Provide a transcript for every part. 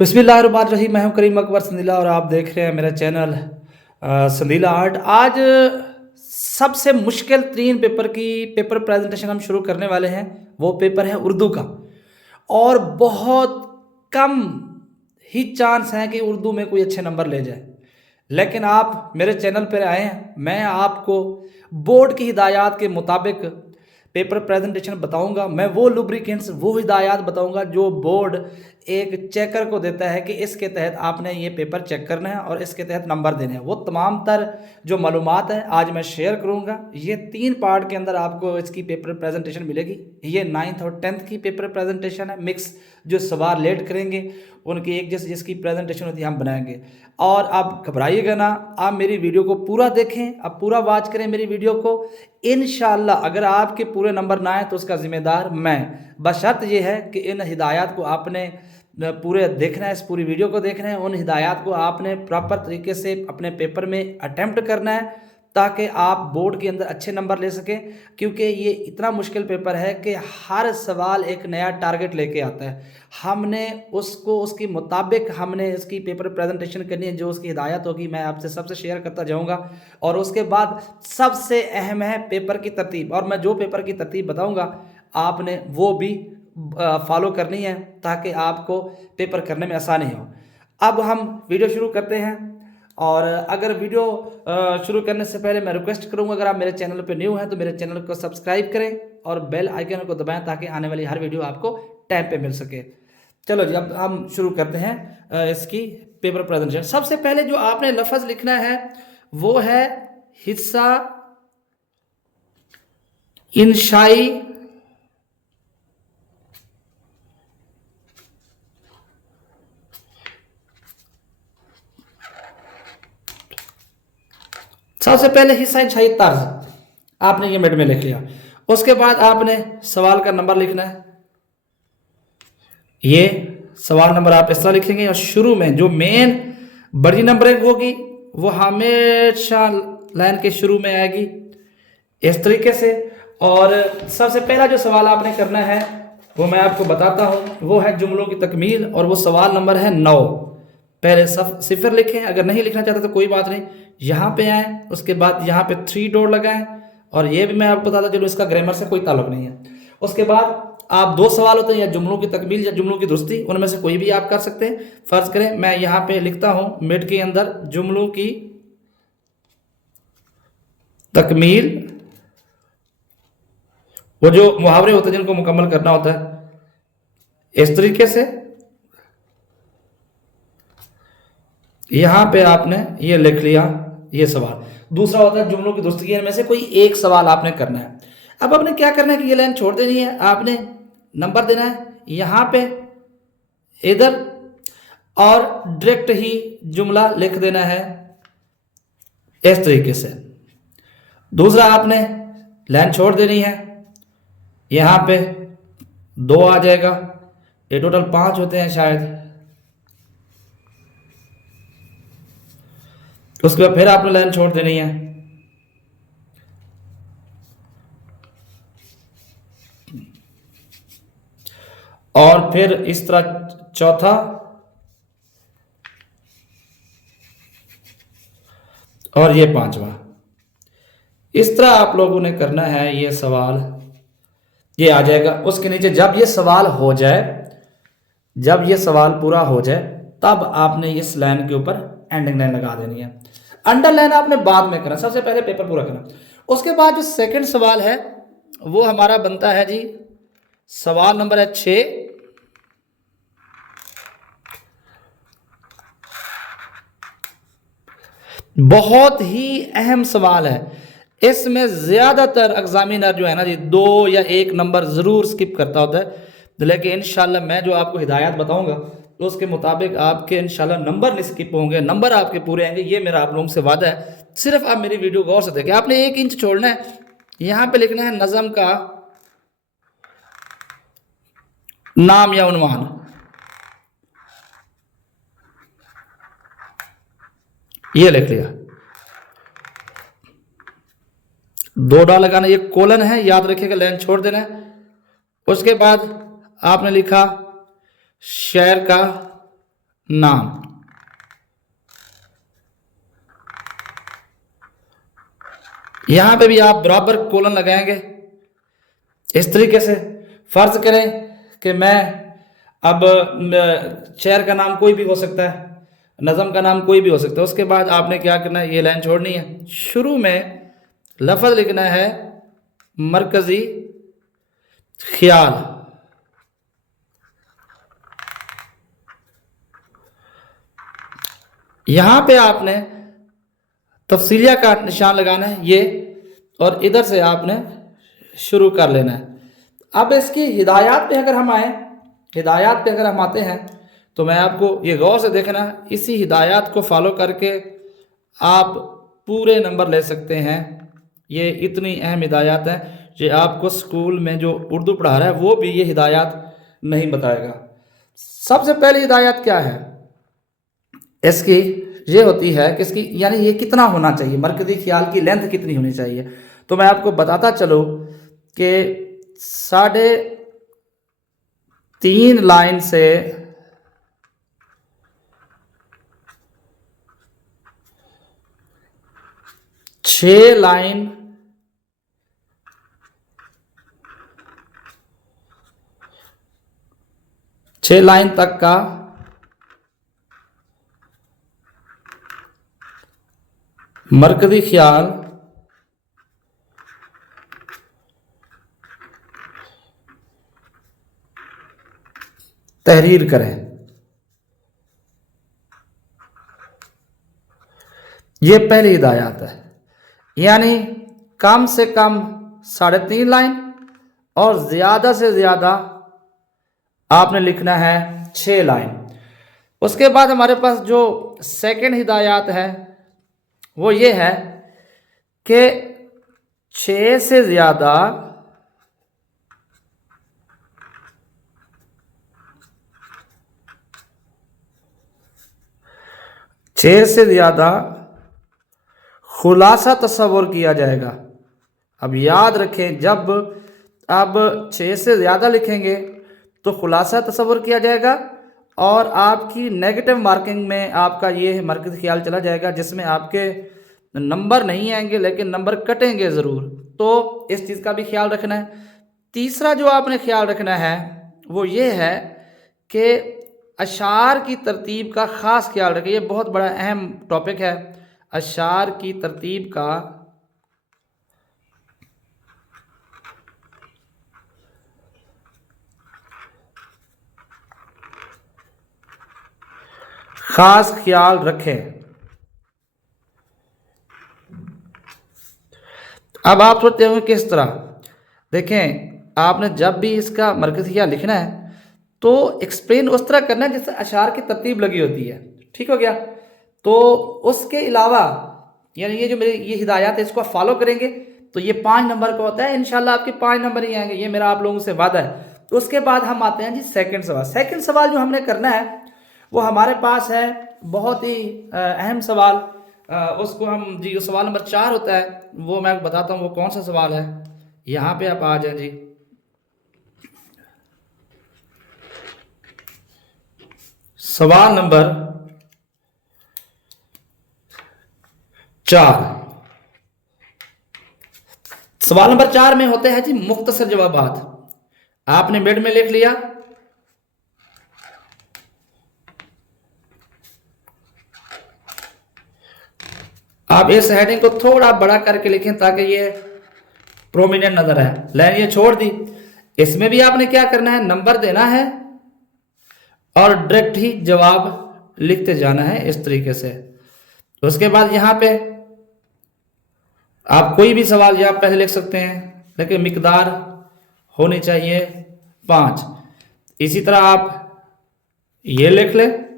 बिस्मिल्लाहिर्रहमानिर्रहीम। मैं हूं करीम अकबर संदीला और आप देख रहे हैं मेरा चैनल संदीला आर्ट। आज सबसे मुश्किल 3 पेपर की पेपर प्रेजेंटेशन हम शुरू करने वाले हैं। वो पेपर है उर्दू का और बहुत कम ही चांस है कि उर्दू में कोई अच्छे नंबर ले जाए, लेकिन आप मेरे चैनल पर आए हैं। मैं आपको बोर्ड की हिदायत के मुताबिक पेपर प्रेजेंटेशन बताऊंगा। मैं वो लुब्रिकेंट्स, वो हिदायत बताऊंगा जो बोर्ड एक चेकर को देता है कि इसके तहत आपने ये पेपर चेक करना है और इसके तहत नंबर देने हैं। वो तमाम तर जो मालूमात है आज मैं शेयर करूंगा। ये 3 पार्ट के अंदर आपको इसकी पेपर प्रेजेंटेशन मिलेगी। ये 9th और 10th की पेपर प्रेजेंटेशन है। मिक्स जो सवाल लेट करेंगे उनकी एक जैसे जिसकी प्रेजेंटेशन होती है हम बनाएंगे। और आप घबराइएगा ना, आप मेरी वीडियो को पूरा देखें, आप पूरा वॉच करें मेरी वीडियो को। इंशाल्लाह अगर आपके पूरे नंबर ना आए तो उसका जिम्मेदार मैं, बशर्त ये है कि इन हिदायत को आपने पूरे देखना है, इस पूरी वीडियो को देखना है। उन हिदायत को आपने प्रॉपर तरीके से अपने पेपर में अटेम्प्ट करना है ताकि आप बोर्ड के अंदर अच्छे नंबर ले सकें, क्योंकि ये इतना मुश्किल पेपर है कि हर सवाल एक नया टारगेट लेके आता है। हमने उसको उसके मुताबिक हमने इसकी पेपर प्रेजेंटेशन करनी है। जो उसकी हिदायत होगी मैं आपसे सबसे शेयर करता जाऊंगा। और उसके बाद सबसे अहम है पेपर की तरतीब, और मैं जो पेपर की तरतीब बताऊंगा आपने वो भी फॉलो करनी है ताकि आपको पेपर करने में आसानी हो। अब हम वीडियो शुरू करते हैं। और अगर वीडियो शुरू करने से पहले मैं रिक्वेस्ट करूंगा, अगर आप मेरे चैनल पर न्यू हैं तो मेरे चैनल को सब्सक्राइब करें और बेल आइकन को दबाएं ताकि आने वाली हर वीडियो आपको टाइम पे मिल सके। चलो जी, अब हम शुरू करते हैं इसकी पेपर प्रेजेंटेशन। सबसे पहले जो आपने लफ्ज़ लिखना है वो है हिस्सा इंशाई सबसे पहले हिस्सा इंशाई तर्ज आपने ये मिनट में लिख लिया। उसके बाद आपने सवाल का नंबर लिखना है। ये सवाल नंबर आप इस तरह लिखेंगे और शुरू में जो मेन बड़ी नंबरिंग होगी वो हमेशा लाइन के शुरू में आएगी इस तरीके से। और सबसे पहला जो सवाल आपने करना है वो मैं आपको बताता हूँ, वो है जुमलों की तकमील और वो सवाल नंबर है 9। पहले सिफर लिखें, अगर नहीं लिखना चाहते तो कोई बात नहीं, यहाँ पे आए, उसके बाद यहाँ पे 3 डॉट लगाएं। और ये भी मैं आपको बताता चलूँ इसका ग्रामर से कोई ताल्लुक नहीं है। उसके बाद आप 2 सवाल होते हैं, या जुमलों की तकमील या जुमलों की दुरुस्ती, उनमें से कोई भी आप कर सकते हैं। फर्ज करें मैं यहाँ पे लिखता हूँ मिड के अंदर जुमलों की तकमील, वो जो मुहावरे होते हैं जिनको मुकम्मल करना होता है इस तरीके से। यहां पे आपने ये लिख लिया ये सवाल। दूसरा होता है जुमलों की दुरुस्ती, इनमें से कोई एक सवाल आपने करना है। अब आपने क्या करना है कि ये लाइन छोड़ देनी है, आपने नंबर देना है यहां पे इधर और डायरेक्ट ही जुमला लिख देना है इस तरीके से। दूसरा आपने लाइन छोड़ देनी है, यहां पे 2 आ जाएगा, ये टोटल 5 होते हैं शायद। उसके बाद फिर आपने लाइन छोड़ देनी है, और फिर इस तरह चौथा और ये 5वां। इस तरह आप लोगों ने करना है। ये सवाल ये आ जाएगा। उसके नीचे जब ये सवाल हो जाए, जब ये सवाल पूरा हो जाए तब आपने इस लाइन के ऊपर एंडिंग लाइन लगा देनी है। अंडरलाइन आपने बाद में करना, सबसे पहले पेपर पूरा करना। उसके बाद जो सेकंड सवाल है वो हमारा बनता है जी, सवाल नंबर है 6। बहुत ही अहम सवाल है। इसमें ज्यादातर एग्जामिनर जो है ना जी 2 या 1 नंबर जरूर स्किप करता होता है, लेकिन इंशाल्लाह मैं जो आपको हिदायत बताऊंगा तो उसके मुताबिक आपके इंशाल्लाह नंबर नहीं स्किप होंगे, नंबर आपके पूरे आएंगे। ये मेरा आप लोगों से वादा है। सिर्फ आप मेरी वीडियो गौर से देखें। आपने 1 इंच छोड़ना है, यहां पे लिखना है नज़म का नाम या उन्वान। ये लिख लिया, 2 डॉट लगाना, ये कोलन है याद रखिएगा, लाइन छोड़ देना है। उसके बाद आपने लिखा शेर का नाम। यहां पे भी आप बराबर कोलन लगाएंगे इस तरीके से। फर्ज करें कि मैं अब शेर का नाम कोई भी हो सकता है, नज़म का नाम कोई भी हो सकता है। उसके बाद आपने क्या करना है, ये लाइन छोड़नी है। शुरू में लफ्ज़ लिखना है मरकज़ी ख्याल। यहां पे आपने तफसीलिया का निशान लगाना है ये, और इधर से आपने शुरू कर लेना है। अब इसकी हिदायत पे अगर हम आए, हिदायत पे अगर हम आते हैं तो मैं आपको ये गौर से देखना, इसी हिदायत को फॉलो करके आप पूरे नंबर ले सकते हैं। ये इतनी अहम हिदायत है कि आपको स्कूल में जो उर्दू पढ़ा रहा है वो भी ये हिदायत नहीं बताएगा। सबसे पहली हिदायत क्या है इसकी, ये होती है कि इसकी यानी ये कितना होना चाहिए, मरकज़ी ख्याल की लेंथ कितनी होनी चाहिए। तो मैं आपको बताता चलो कि 3.5 लाइन से 6 लाइन तक का मरकज़ी ख्याल तहरीर करें। ये पहली हिदायत है, यानी कम से कम 3.5 लाइन और ज़्यादा से ज़्यादा आपने लिखना है 6 लाइन। उसके बाद हमारे पास जो सेकंड हिदायत है वो ये है कि 6 से ज़्यादा खुलासा तस्वुर किया जाएगा। अब याद रखें, जब अब 6 से ज़्यादा लिखेंगे तो खुलासा तस्वुर किया जाएगा और आपकी नेगेटिव मार्किंग में आपका ये मरकज़ी ख्याल चला जाएगा, जिसमें आपके नंबर नहीं आएंगे लेकिन नंबर कटेंगे ज़रूर। तो इस चीज़ का भी ख्याल रखना है। तीसरा जो आपने ख्याल रखना है वो ये है कि अशार की तरतीब का ख़ास ख्याल रखें। ये बहुत बड़ा अहम टॉपिक है, अशार की तरतीब का ख़ास ख्याल रखें। अब आप सोचते होंगे किस तरह, देखें आपने जब भी इसका मरकज़ी ख्याल लिखना है तो एक्सप्लेन उस तरह करना है जैसे अशार की तरतीब लगी होती है। ठीक हो गया। तो उसके अलावा यानी ये जो मेरी ये हिदायत है इसको फॉलो करेंगे तो ये 5 नंबर का होता है। इंशाल्लाह आपके 5 नंबर ही आएंगे, ये मेरा आप लोगों से वादा है। तो उसके बाद हम आते हैं जी सेकंड सवाल। सेकंड सवाल जो हमने करना है वो हमारे पास है बहुत ही अहम सवाल। उसको हम जी जो सवाल नंबर 4 होता है वो मैं बताता हूँ वो कौन सा सवाल है। यहाँ पे आप आ जाए जी। सवाल नंबर 4। सवाल नंबर 4 में होते हैं जी मुख्तसर जवाबात। आपने मिड में लिख लिया, आप इस हेडिंग को थोड़ा बड़ा करके लिखें ताकि ये प्रोमिनेंट नजर आए। लाइन ये छोड़ दी। इसमें भी आपने क्या करना है, नंबर देना है और डायरेक्ट ही जवाब लिखते जाना है इस तरीके से। उसके बाद यहाँ पे आप कोई भी सवाल यहाँ पहले लिख सकते हैं, लेकिन मिकदार होनी चाहिए 5। इसी तरह आप ये लिख लें,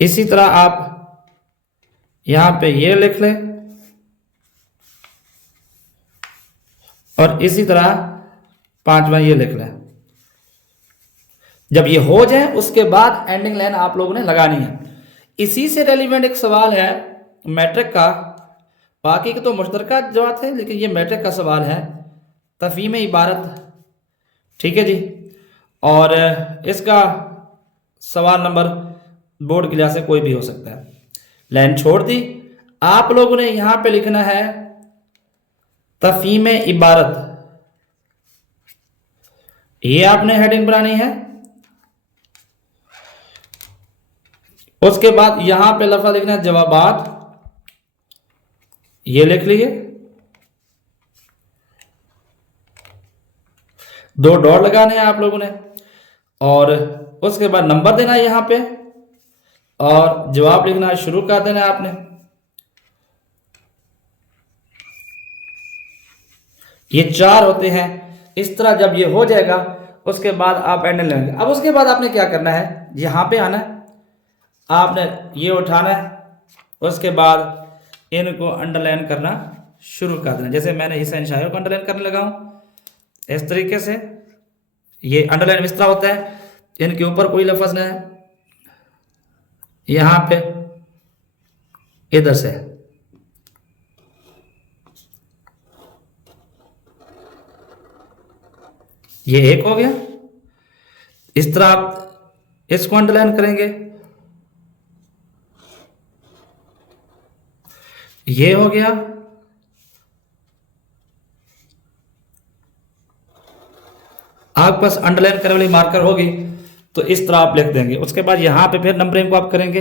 इसी तरह आप यहाँ पे ये लिख लें और इसी तरह 5वां ये लिख लें। जब ये हो जाए उसके बाद एंडिंग लाइन आप लोगों ने लगानी है। इसी से रेलिवेंट एक सवाल है मैट्रिक का, बाकी के तो मुश्तरका जवाब थे लेकिन ये मैट्रिक का सवाल है, तफहीम इबारत। ठीक है जी। और इसका सवाल नंबर बोर्ड के लिहाज से कोई भी हो सकता है। लाइन छोड़ दी। आप लोगों ने यहां पे लिखना है तफहीम इबारत, ये आपने हेडिंग बनानी है। उसके बाद यहां पे लफ्ज़ लिखना है जवाबात, ये लिख लीजिए, 2 डॉट लगाने हैं आप लोगों ने, और उसके बाद नंबर देना है यहां पे, और जवाब लिखना है, शुरू कर देना है आपने। ये 4 होते हैं। इस तरह जब ये हो जाएगा उसके बाद आप एंड लेंगे। अब उसके बाद आपने क्या करना है, यहां पे आना है, आपने ये उठाना है, उसके बाद इनको अंडरलाइन करना शुरू कर देना। जैसे मैंने हिस्सा शायर को अंडरलाइन करने लगा हूं, इस तरीके से ये अंडरलाइन इस तरह होता है, इनके ऊपर कोई लफ्ज ना है, यहां पे इधर से ये एक हो गया। इस तरह आप इसको अंडरलाइन करेंगे, ये हो गया। आपके पास अंडरलाइन करने वाली मार्कर होगी तो इस तरह आप लिख देंगे। उसके बाद यहां पे फिर नंबरिंग को आप करेंगे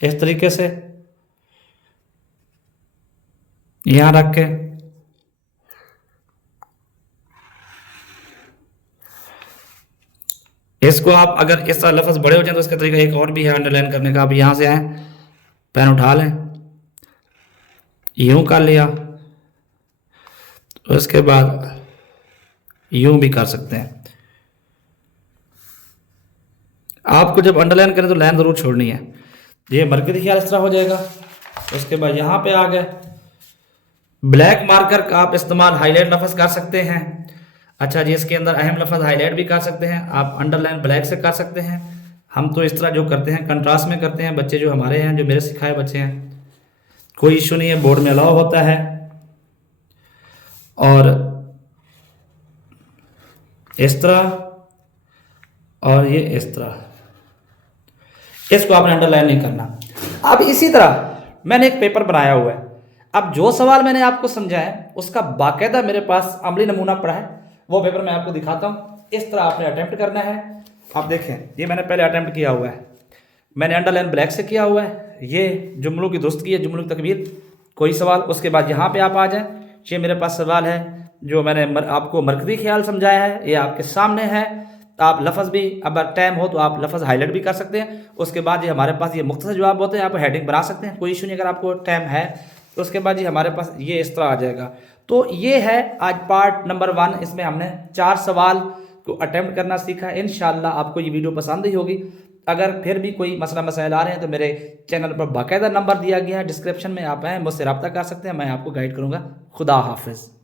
इस तरीके से, यहां रख के इसको आप अगर इस तरह लफ्ज बड़े हो जाए तो इसका तरीका एक और भी है अंडरलाइन करने का। आप यहां से आए, पेन उठा लें, यूं कर लिया, उसके बाद यूं भी कर सकते हैं। आपको जब अंडरलाइन करें तो लाइन जरूर छोड़नी है। ये मरकजी ख्याल इस तरह हो जाएगा। उसके बाद यहां पे आ गए, ब्लैक मार्कर का आप इस्तेमाल हाईलाइट लफ्ज कर सकते हैं। अच्छा जी, इसके अंदर अहम लफ्ज हाईलाइट भी कर सकते हैं, आप अंडरलाइन ब्लैक से कर सकते हैं। हम तो इस तरह जो करते हैं कंट्रास्ट में करते हैं। बच्चे जो हमारे हैं, जो मेरे सिखाए बच्चे हैं, कोई इशू नहीं है, बोर्ड में अलाउ होता है। और इस तरह और ये इस तरह, इसको आपने अंडरलाइन नहीं करना। अब इसी तरह मैंने एक पेपर बनाया हुआ है। अब जो सवाल मैंने आपको समझाया उसका बाकायदा मेरे पास अमली नमूना पड़ा है, वो पेपर मैं आपको दिखाता हूँ। इस तरह आपने अटेम्प्ट करना है। आप देखें, ये मैंने पहले अटेम्प्ट किया हुआ है, मैंने अंडरलाइन ब्लैक से किया हुआ है। ये जुमलों की दुरुस्त की है, जुमलों की तकमील, कोई सवाल। उसके बाद यहाँ पे आप आ जाएं, ये मेरे पास सवाल है जो मैंने आपको मरकजी ख्याल समझाया है, ये आपके सामने है। आप लफ्ज़ भी, अब टाइम हो तो आप लफ्ज़ हाईलाइट भी कर सकते हैं। उसके बाद ये हमारे पास ये मुख्तसर जवाब होते हैं, आप हेडिंग बना सकते हैं, कोई इशू नहीं अगर आपको टाइम है। तो उसके बाद ये हमारे पास ये इस तरह आ जाएगा। तो ये है आज पार्ट नंबर 1। इसमें हमने 4 सवाल को अटेम्प्ट करना सीखा। इंशाल्लाह आपको ये वीडियो पसंद ही होगी। अगर फिर भी कोई मसला मसाइल आ रहे हैं तो मेरे चैनल पर बाकायदा नंबर दिया गया है, डिस्क्रिप्शन में आप आएँ, मुझसे रब्ता कर सकते हैं, मैं आपको गाइड करूँगा। खुदा हाफिज़।